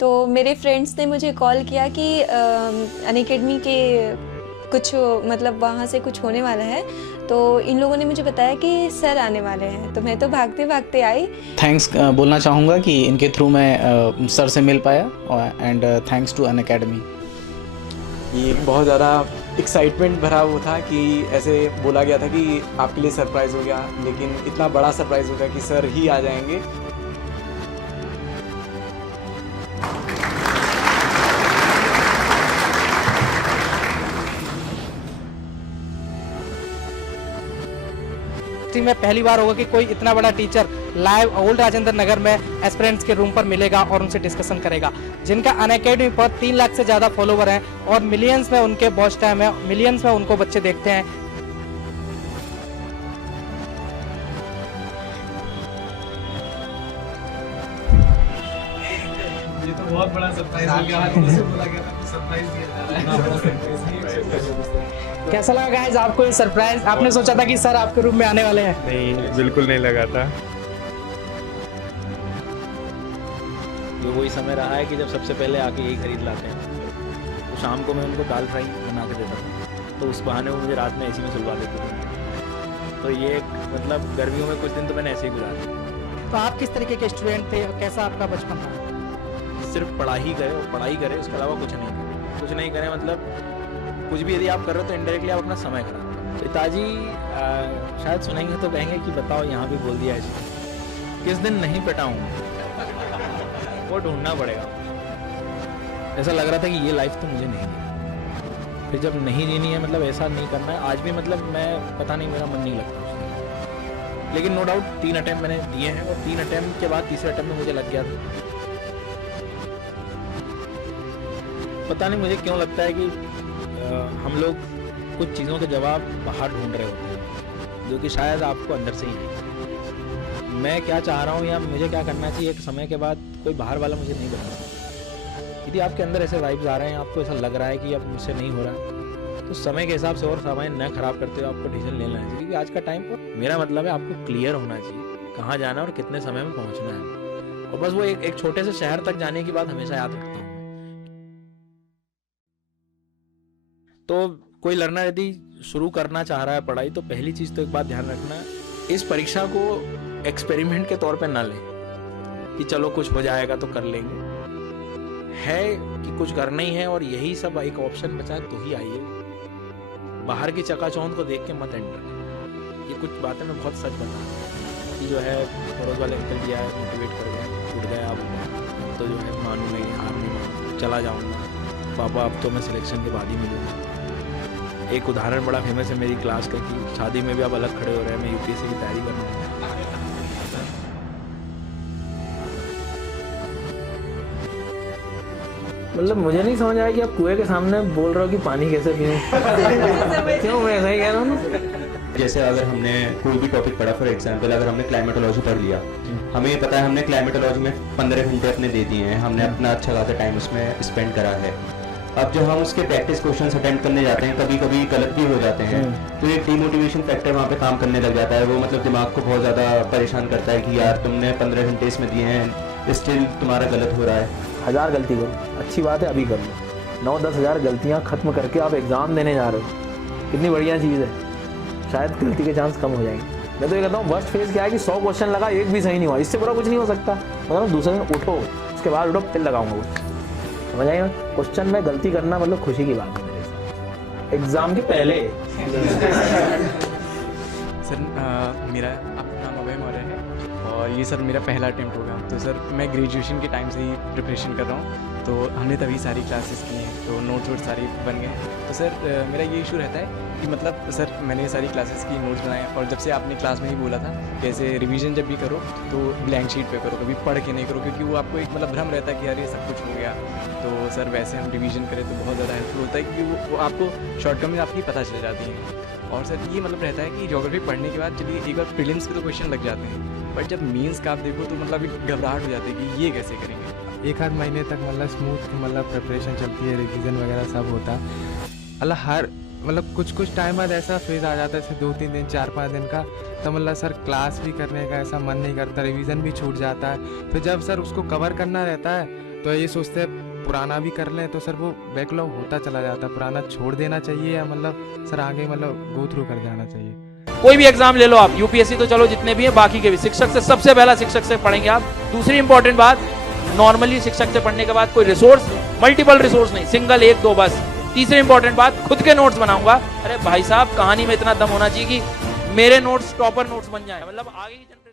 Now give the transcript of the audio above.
तो मेरे फ्रेंड्स ने मुझे कॉल किया कि अनअकैडमी के कुछ मतलब वहाँ से कुछ होने वाला है, तो इन लोगों ने मुझे बताया कि सर आने वाले हैं, तो मैं तो भागते भागते आई। थैंक्स बोलना चाहूँगा कि इनके थ्रू मैं सर से मिल पाया एंड थैंक्स टू अनअकैडमी। ये बहुत ज़्यादा एक्साइटमेंट भरा वो था कि ऐसे बोला गया था कि आपके लिए सरप्राइज़ हो गया, लेकिन इतना बड़ा सरप्राइज़ हो गया कि सर ही आ जाएंगे। में पहली बार होगा कि कोई इतना बड़ा teacher live old Rajendra Nagar में एस्पिरेंट्स के रूम पर मिलेगा और उनसे डिस्कशन करेगा, जिनका अनअकैडमी पर 3 लाख से ज़्यादा फॉलोवर हैं और मिलियंस में उनके वॉच टाइम है, मिलियंस में उनको बच्चे देखते हैं। ये तो बहुत बड़ा सरप्राइज हो गया। मुझे बोला गया था कि सरप्राइज दिया जा रहा है। कैसा लगा गाइस आपको ये सरप्राइज? आपने सोचा था कि सर आपके रूम में आने वाले हैं? नहीं, बिल्कुल नहीं लगा था। ये वही समय रहा है कि जब सबसे पहले आके यही खरीद लाते हैं। तो शाम को मैं उनको दाल फ्राई बना के देता था, तो उस बहाने वो मुझे रात में एसी में सुलवा देते थे। तो ये मतलब गर्मियों में कुछ दिन तो मैंने ऐसे ही गुजारे। तो आप किस तरीके के स्टूडेंट थे और कैसा आपका बचपन था? सिर्फ पढ़ाई करे और पढ़ाई करे, उसके अलावा कुछ नहीं करे। कुछ नहीं करे मतलब कुछ भी यदि आप कर रहे हो तो इनडायरेक्टली आप अपना समय खराब करो। पिताजी शायद सुनेंगे तो कहेंगे कि बताओ, यहाँ भी बोल दिया ऐसे। किस दिन नहीं पिटाऊँ वो ढूंढना पड़ेगा। ऐसा लग रहा था कि ये लाइफ तो मुझे नहीं है। फिर जब नहीं जीनी है मतलब ऐसा नहीं करना है। आज भी मतलब मैं पता नहीं, मेरा मन नहीं लगता उसमें। लेकिन नो डाउट 3 अटेम्प्ट मैंने दिए हैं और 3 अटेम्प्ट के बाद तीसरे अटेम्प्ट में मुझे लग गया था। पता नहीं मुझे क्यों लगता है कि हम लोग कुछ चीज़ों के जवाब बाहर ढूंढ रहे होते हैं जो कि शायद आपको अंदर से ही नहीं। मैं क्या चाह रहा हूँ या मुझे क्या करना चाहिए, एक समय के बाद कोई बाहर वाला मुझे नहीं बता सकता। यदि आपके अंदर ऐसे वाइब्स आ रहे हैं, आपको ऐसा लग रहा है कि अब मुझसे नहीं हो रहा है, तो समय के हिसाब से और समय न खराब करते हुए आपको डिसीजन ले लेना चाहिए। क्योंकि आज का टाइम, मेरा मतलब है आपको क्लियर होना चाहिए कहाँ जाना है और कितने समय में पहुँचना है। और बस वो एक छोटे से शहर तक जाने की बात हमेशा याद रखता हूँ। तो कोई लर्नर यदि शुरू करना चाह रहा है पढ़ाई, तो पहली चीज़ तो एक बात ध्यान रखना, इस परीक्षा को एक्सपेरिमेंट के तौर पे ना लें कि चलो कुछ हो जाएगा तो कर लेंगे। है कि कुछ करना ही है और यही सब एक ऑप्शन बचा है तो ही आइए। बाहर की चकाचौंध को देख के मत एंटर। ये कुछ बातें मैं बहुत सच बता रहा हूँ कि जो है पड़ोस वाले अंकल दिया है, मोटिवेट कर गए, छूट गए, अब तो जो है मानूँ नहीं, हार नहीं मानूँ, चला जाऊँगा पापा, अब तो मैं सिलेक्शन के बाद ही मिलूँगा। एक उदाहरण बड़ा फेमस है मेरी क्लास का कि शादी में भी आप अलग खड़े हो रहे हैं, मैं यूपीएससी की तैयारी कर रहा हूँ। मतलब मुझे नहीं समझ आया कि आप कुएं के सामने बोल रहे हो कि पानी कैसे पीऊं। क्यों, मैं सही कह रहा हूँ? जैसे अगर हमने कोई भी टॉपिक पढ़ा, फॉर एग्जांपल अगर हमने क्लाइमेटोलॉजी पढ़ लिया, हमें ये पता है हमने क्लाइमेटोलॉजी में 15 घंटे अपने दे दिए हैं, हमने अपना अच्छा खासा टाइम उसमें स्पेंड करा है। अब जब हम उसके प्रैक्टिस क्वेश्चंस अटेम्प्ट करने जाते हैं, कभी कभी गलत भी हो जाते हैं, तो एक डिमोटिवेशन फैक्टर वहाँ पे काम करने लग जाता है। वो मतलब दिमाग को बहुत ज़्यादा परेशान करता है कि यार तुमने 15 घंटे इसमें दिए हैं, स्टिल तुम्हारा गलत हो रहा है। 1000 गलती करो, अच्छी बात है, अभी कर लो। 9-10 हज़ार गलतियाँ खत्म करके आप एग्ज़ाम देने जा रहे हो, कितनी बढ़िया चीज़ है। शायद गलती के चांस कम हो जाएंगे। मैं तो ये कहता हूँ वर्स्ट फेज क्या है कि 100 क्वेश्चन लगा, एक भी सही नहीं हुआ, इससे बुरा कुछ नहीं हो सकता। मतलब दूसरे दिन उठो, उसके बाद उठो, फिर लगाऊंगा कुछ, समझ आएगा। क्वेश्चन में गलती करना मतलब खुशी की बात है मेरे साथ, एग्जाम के पहले। सर मेरा अपना नाम अभय मौर्य है और ये सर मेरा पहला अटेम्प्ट होगा। तो सर मैं ग्रेजुएशन के टाइम से ही प्रिपरेशन कर रहा हूँ, तो हमने तभी सारी क्लासेस की हैं, तो नोट्स वोट्स सारे बन गए। तो सर मेरा ये इशू रहता है कि मतलब सर मैंने सारी क्लासेस की नोट्स बनाए, और जब से आपने क्लास में ही बोला था कि ऐसे रिवीजन जब भी करो तो ब्लैंक शीट पे करो, कभी पढ़ के नहीं करो, क्योंकि वो आपको एक मतलब भ्रम रहता है कि यार ये सब कुछ हो गया। तो सर वैसे हम रिवीजन करें तो बहुत ज़्यादा हेल्पफुल होता है, क्योंकि वो आपको शॉर्टकट में आपकी पता चल जाती है। और सर ये मतलब रहता है कि ज्योग्राफी पढ़ने के बाद चलिए एक बार प्रीलिम्स के तो क्वेश्चन लग जाते हैं, बट जब मेंस का आप देखो तो मतलब घबराहट हो जाती है कि ये कैसे करेंगे। 1-8 महीने तक मतलब स्मूथ मतलब प्रिपरेशन चलती है, रिवीजन वगैरह सब होता है। मतलब हर मतलब कुछ टाइम बाद ऐसा फेज आ जाता है, जैसे 2-3 दिन 4-5 दिन का, तो मतलब सर क्लास भी करने का ऐसा मन नहीं करता, रिवीजन भी छूट जाता है। फिर जब सर उसको कवर करना रहता है तो ये सोचते हैं पुराना भी कर लें तो सर वो बैकलॉग होता चला जाता है। पुराना छोड़ देना चाहिए या मतलब सर आगे मतलब गो थ्रू कर जाना चाहिए। कोई भी एग्जाम ले लो आप, यूपीएससी तो चलो जितने भी हैं, बाकी के भी शिक्षक से सबसे पहला शिक्षक से पढ़ेंगे आप। दूसरी इंपॉर्टेंट बात, नॉर्मली शिक्षक से पढ़ने के बाद कोई रिसोर्स, मल्टीपल रिसोर्स नहीं, सिंगल 1-2 बस। तीसरी इंपॉर्टेंट बात, खुद के नोट्स बनाऊंगा। अरे भाई साहब, कहानी में इतना दम होना चाहिए कि मेरे नोट्स टॉपर नोट्स बन जाए, मतलब आगे की जनरेशन